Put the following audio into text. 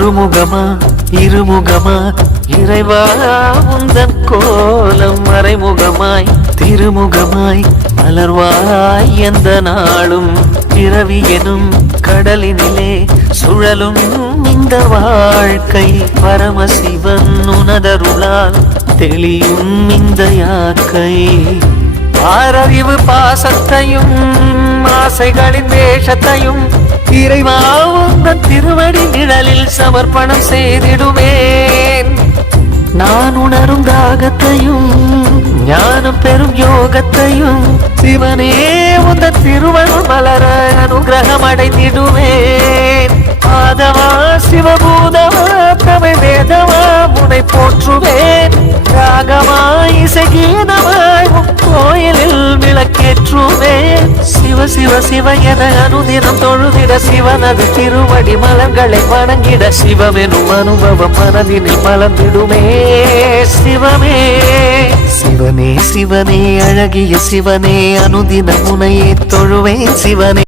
ஒருமுகமா இருமுகமா இறைவா உந்தன் கோலம் மறைமுகமாய் திருமுகமாய் மலர்வாய் எந்த நாளும் பிறவி எனும் கடலினிலே சுழலும் இந்த வாழ்க்கை பரமசிவன் உனதருளால் தெளியும் இந்த யாக்கை ஆரறிவு பாசத்தையும் ஆசைகளின் வேஷத்தையும் இறைவா உந்தன் திருவடி நிழலில் சமர்ப்பணம் செய்திடுவேன் நான் உணரும் தாகத்தையும் ஞானம் பெறும் யோகத்தையும் சிவனே உந்தன் திருவருள் மலர அனுகிரகம் அடைந்திடுவேன் ஆதவா சிவபூதவா தமிழ் வேதவா முனை போற்றுவேன் ராகமாய் இசைகீதமாய் கோயிலில் விளக்கேற்றுவேன் சிவ சிவ சிவ என அனுதினம் தொழுதிட சிவனது திருவடி மலர்களை வணங்கிட சிவமெனும் அனுபவம் மனதினில் மலர்ந்திடுமே சிவமே சிவனே சிவனே அழகிய சிவனே அனுதின முனையே தொழுவேன் சிவனே